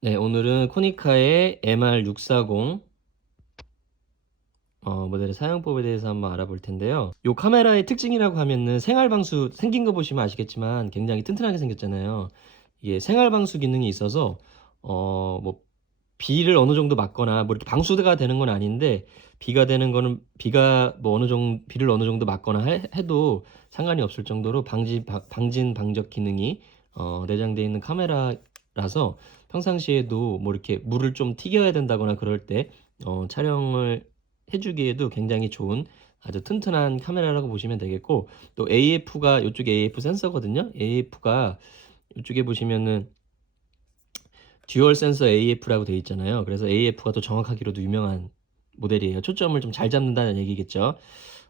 네, 오늘은 코니카의 MR640 모델의 사용법에 대해서 한번 알아볼 텐데요. 이 카메라의 특징이라고 하면은 생활방수 생긴 거 보시면 아시겠지만 굉장히 튼튼하게 생겼잖아요. 이게 생활방수 기능이 있어서 뭐 비를 어느 정도 맞거나 뭐 이렇게 방수가 되는 건 아닌데 비가 되는 거는 비가 뭐 어느 정도 비를 어느 정도 맞거나 해도 상관이 없을 정도로 방진 방적 기능이 내장되어 있는 카메라라서 평상시에도 뭐 이렇게 물을 좀 튀겨야 된다거나 그럴 때 촬영을 해주기에도 굉장히 좋은 아주 튼튼한 카메라라고 보시면 되겠고, 또 AF가 이쪽에 AF 센서거든요. AF가 이쪽에 보시면은 듀얼 센서 AF라고 되어 있잖아요. 그래서 AF가 더 정확하기로도 유명한 모델이에요. 초점을 좀 잘 잡는다는 얘기겠죠.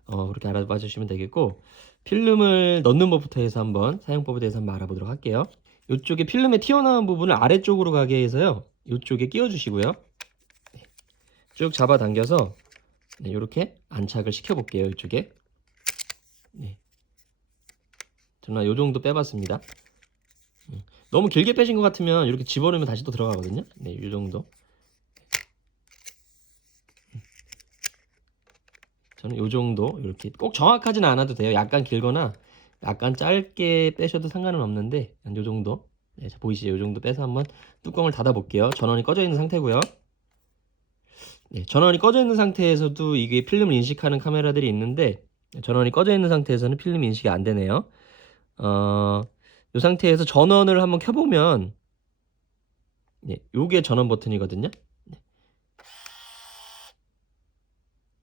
그렇게 알아봐 주시면 되겠고, 필름을 넣는 법부터 해서 한번 사용법에 대해서 한번 알아보도록 할게요. 이쪽에 필름의 튀어나온 부분을 아래쪽으로 가게 해서요, 이쪽에 끼워 주시고요, 쭉 잡아당겨서 이렇게 안착을 시켜 볼게요. 이쪽에. 네. 저는 이 정도 빼봤습니다. 너무 길게 빼신 것 같으면 이렇게 집어넣으면 다시 또 들어가거든요. 네, 이 정도. 저는 이 정도, 이렇게 꼭 정확하지는 않아도 돼요. 약간 길거나 약간 짧게 빼셔도 상관은 없는데 이 정도. 네, 보이시죠? 이 정도 빼서 한번 뚜껑을 닫아 볼게요. 전원이 꺼져 있는 상태고요. 네, 전원이 꺼져 있는 상태에서도 이게 필름을 인식하는 카메라들이 있는데, 전원이 꺼져 있는 상태에서는 필름 인식이 안 되네요. 이 상태에서 전원을 한번 켜보면, 네, 요게 전원 버튼이거든요. 네.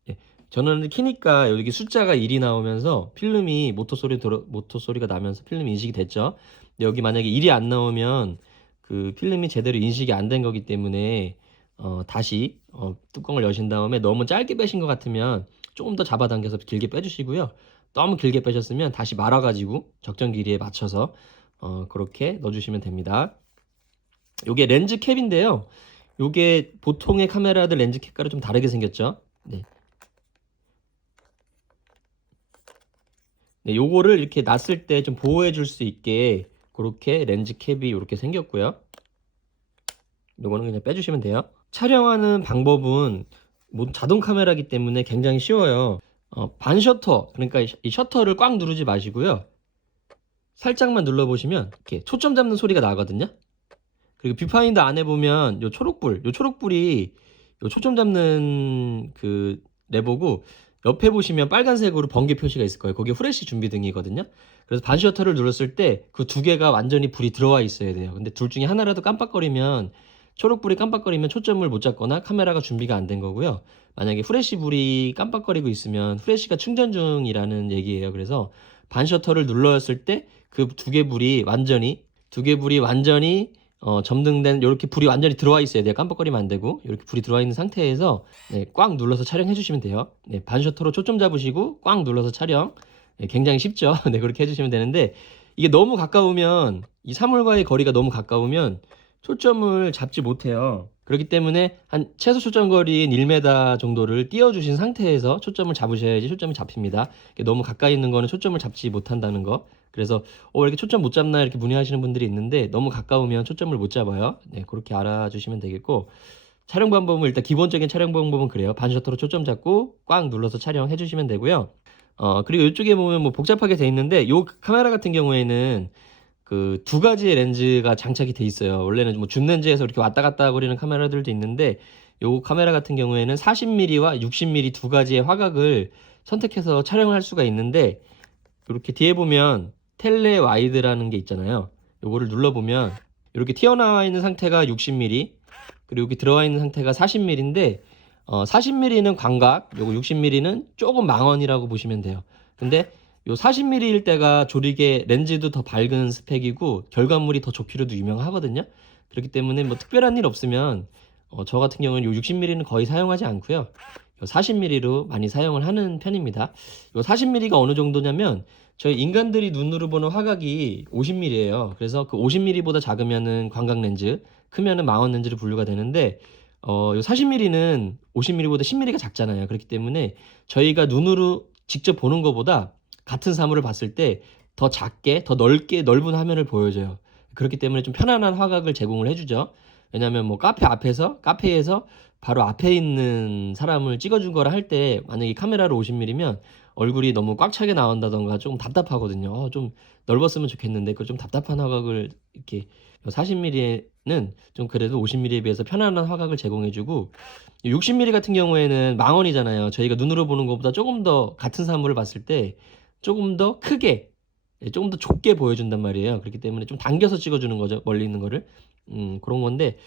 네, 전원을 키니까 여기 숫자가 1이 나오면서 필름이 모터 소리가 나면서 필름 인식이 됐죠. 근데 여기 만약에 1이 안 나오면 그 필름이 제대로 인식이 안 된 거기 때문에 다시 뚜껑을 여신 다음에 너무 짧게 빼신 것 같으면 조금 더 잡아당겨서 길게 빼주시고요. 너무 길게 빼셨으면 다시 말아가지고 적정 길이에 맞춰서 그렇게 넣어주시면 됩니다. 요게 렌즈 캡인데요. 요게 보통의 카메라들 렌즈 캡과는 좀 다르게 생겼죠. 네. 네, 요거를 이렇게 놨을 때 좀 보호해 줄 수 있게 그렇게 렌즈 캡이 이렇게 생겼고요. 요거는 그냥 빼주시면 돼요. 촬영하는 방법은 자동 카메라기 때문에 굉장히 쉬워요. 반 셔터, 그러니까 이 셔터를 꽉 누르지 마시고요. 살짝만 눌러보시면 이렇게 초점 잡는 소리가 나거든요. 그리고 뷰파인더 안에 보면 요 초록불이 요 초점 잡는 그 레버고, 옆에 보시면 빨간색으로 번개 표시가 있을 거예요. 거기에 후레쉬 준비등이거든요. 그래서 반 셔터를 눌렀을 때 그 두 개가 완전히 불이 들어와 있어야 돼요. 근데 둘 중에 하나라도 깜빡거리면, 초록불이 깜빡거리면 초점을 못 잡거나 카메라가 준비가 안 된 거고요. 만약에 후레쉬 불이 깜빡거리고 있으면 후레쉬가 충전 중이라는 얘기예요. 그래서 반 셔터를 눌렀을 때 그 두 개 불이 완전히 점등된, 이렇게 불이 완전히 들어와 있어야 돼요. 깜빡거리면 안 되고 이렇게 불이 들어와 있는 상태에서 네, 꽉 눌러서 촬영해 주시면 돼요. 네, 반 셔터로 초점 잡으시고 꽉 눌러서 촬영. 네, 굉장히 쉽죠. 네, 그렇게 해주시면 되는데, 이게 너무 가까우면, 이 사물과의 거리가 너무 가까우면 초점을 잡지 못해요. 그렇기 때문에 한 최소 초점 거리인 1m 정도를 띄워주신 상태에서 초점을 잡으셔야지 초점이 잡힙니다. 너무 가까이 있는 거는 초점을 잡지 못한다는 거. 그래서 이렇게 초점 못 잡나 이렇게 문의하시는 분들이 있는데, 너무 가까우면 초점을 못 잡아요. 네, 그렇게 알아주시면 되겠고, 촬영 방법은 일단 기본적인 촬영 방법은 그래요. 반셔터로 초점 잡고 꽉 눌러서 촬영해 주시면 되고요. 그리고 이쪽에 보면 뭐 복잡하게 돼 있는데, 이 카메라 같은 경우에는 그 두 가지의 렌즈가 장착이 돼 있어요. 원래는 뭐 줌 렌즈에서 이렇게 왔다 갔다 거리는 카메라들도 있는데, 요 카메라 같은 경우에는 40mm와 60mm 두 가지의 화각을 선택해서 촬영을 할 수가 있는데, 이렇게 뒤에 보면 텔레 와이드라는 게 있잖아요. 요거를 눌러보면 이렇게 튀어나와 있는 상태가 60mm, 그리고 여기 들어와 있는 상태가 40mm인데, 40mm는 광각, 요거 60mm는 조금 망원이라고 보시면 돼요. 근데 요 40mm일 때가 조리개 렌즈도 더 밝은 스펙이고 결과물이 더 좋기로도 유명하거든요. 그렇기 때문에 뭐 특별한 일 없으면 저 같은 경우는 요 60mm는 거의 사용하지 않고요. 요 40mm로 많이 사용을 하는 편입니다. 요 40mm가 어느 정도냐면, 저희 인간들이 눈으로 보는 화각이 50mm예요. 그래서 그 50mm보다 작으면은 광각 렌즈, 크면은 망원 렌즈로 분류가 되는데, 요 40mm는 50mm보다 10mm가 작잖아요. 그렇기 때문에 저희가 눈으로 직접 보는 것보다 같은 사물을 봤을 때 더 작게, 더 넓은 화면을 보여줘요. 그렇기 때문에 좀 편안한 화각을 제공을 해주죠. 왜냐면 뭐 카페에서 바로 앞에 있는 사람을 찍어준 거라 할 때 만약에 카메라로 50mm면 얼굴이 너무 꽉 차게 나온다던가 조금 답답하거든요. 좀 넓었으면 좋겠는데 그 좀 답답한 화각을 이렇게 40mm는 좀 그래도 50mm에 비해서 편안한 화각을 제공해주고 60mm 같은 경우에는 망원이잖아요. 저희가 눈으로 보는 것보다 조금 더 같은 사물을 봤을 때 조금 더 크게 조금 더 좁게 보여준단 말이에요. 그렇기 때문에 좀 당겨서 찍어주는 거죠. 멀리 있는 거를. 그런 건데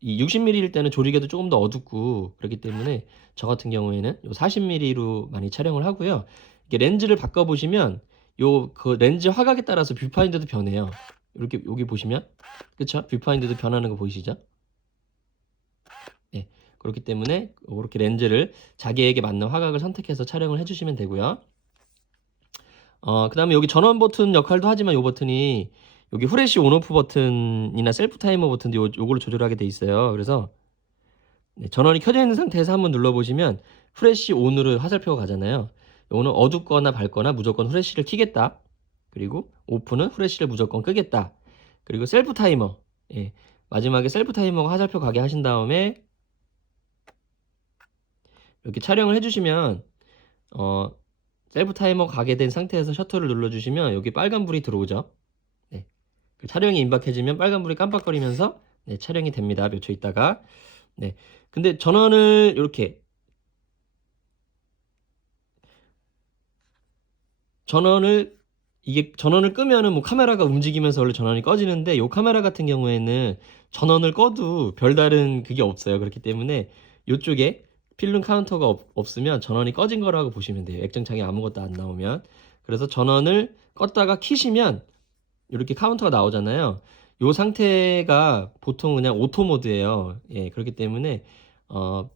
이 60mm일 때는 조리개도 조금 더 어둡고 그렇기 때문에 저 같은 경우에는 요 40mm로 많이 촬영을 하고요. 이렇게 렌즈를 바꿔보시면 그 렌즈 화각에 따라서 뷰파인더도 변해요. 이렇게 여기 보시면 그쵸? 뷰파인더도 변하는 거 보이시죠? 네. 그렇기 때문에 이렇게 렌즈를 자기에게 맞는 화각을 선택해서 촬영을 해주시면 되고요. 그 다음에 여기 전원 버튼 역할도 하지만 이 버튼이 여기 후레쉬 온오프 버튼이나 셀프 타이머 버튼도 요걸로 조절하게 돼 있어요. 그래서 네, 전원이 켜져 있는 상태에서 한번 눌러보시면 후레쉬 온으로 화살표가 가잖아요. 요거는 어둡거나 밝거나 무조건 후레쉬를 켜겠다. 그리고 오프는 후레쉬를 무조건 끄겠다. 그리고 셀프 타이머. 예, 마지막에 셀프 타이머가 화살표 가게 하신 다음에 이렇게 촬영을 해주시면 셀프 타이머 가게 된 상태에서 셔터를 눌러주시면 여기 빨간불이 들어오죠. 네. 촬영이 임박해지면 빨간불이 깜빡거리면서 네, 촬영이 됩니다. 몇 초 있다가. 네. 근데 전원을 이렇게 전원을 끄면은 뭐 카메라가 움직이면서 원래 전원이 꺼지는데 요 카메라 같은 경우에는 전원을 꺼도 별다른 그게 없어요. 그렇기 때문에 요쪽에 필름 카운터가 없으면 전원이 꺼진 거라고 보시면 돼요. 액정창에 아무것도 안 나오면. 그래서 전원을 껐다가 키시면 이렇게 카운터가 나오잖아요. 요 상태가 보통 그냥 오토 모드예요. 예, 그렇기 때문에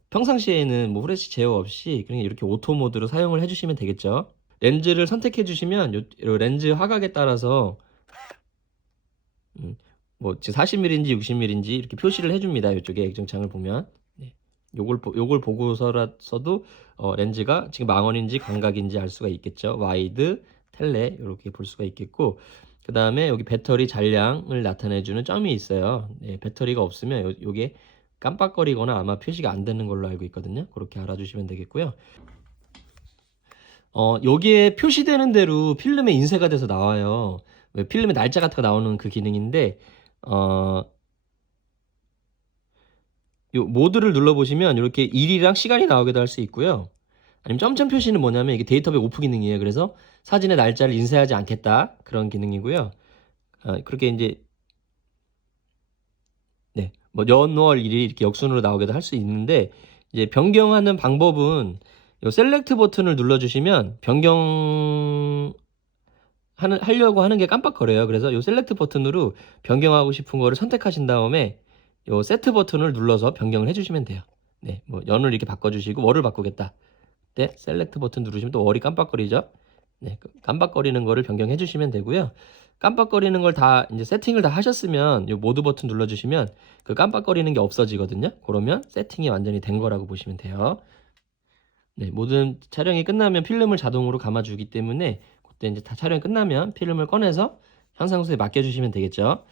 평상시에는 뭐 후레쉬 제어 없이 그냥 이렇게 오토 모드로 사용을 해주시면 되겠죠. 렌즈를 선택해 주시면 요 렌즈 화각에 따라서 뭐 40mm인지 60mm인지 이렇게 표시를 해줍니다. 이쪽에 액정창을 보면 네. 요걸 보고서라도 렌즈가 지금 망원인지 광각인지 알 수가 있겠죠. 와이드, 텔레 이렇게 볼 수가 있겠고 그 다음에 여기 배터리 잔량을 나타내주는 점이 있어요. 네, 배터리가 없으면 요게 깜빡거리거나 아마 표시가 안 되는 걸로 알고 있거든요. 그렇게 알아주시면 되겠고요. 여기에 표시되는 대로 필름에 인쇄가 돼서 나와요. 왜 필름에 날짜 같은 거 나오는 그 기능인데, 요 모드를 눌러보시면 이렇게 일이랑 시간이 나오기도 할 수 있고요. 아니면 점점 표시는 뭐냐면 이게 데이터백 오프 기능이에요. 그래서 사진의 날짜를 인쇄하지 않겠다. 그런 기능이고요. 그렇게 이제, 네, 뭐 연월 일이 이렇게 역순으로 나오기도 할 수 있는데, 이제 변경하는 방법은 요 셀렉트 버튼을 눌러주시면 하려고 하는 게 깜빡거려요. 그래서 요 셀렉트 버튼으로 변경하고 싶은 거를 선택하신 다음에 요 세트 버튼을 눌러서 변경을 해주시면 돼요. 네, 뭐 연을 이렇게 바꿔주시고 월을 바꾸겠다. 네, 셀렉트 버튼 누르시면 또 월이 깜빡거리죠. 네, 깜빡거리는 거를 변경해 주시면 되고요. 깜빡거리는 걸 다 이제 세팅을 다 하셨으면 요 모드 버튼 눌러주시면 그 깜빡거리는 게 없어지거든요. 그러면 세팅이 완전히 된 거라고 보시면 돼요. 네, 모든 촬영이 끝나면 필름을 자동으로 감아주기 때문에 그때 이제 다 촬영이 끝나면 필름을 꺼내서 현상소에 맡겨주시면 되겠죠.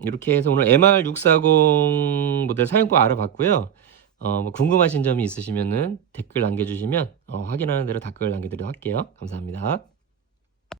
이렇게 해서 오늘 MR640 모델 사용법 알아봤고요. 뭐 궁금하신 점이 있으시면은 댓글 남겨주시면 확인하는 대로 댓글 남겨드리도록 할게요. 감사합니다.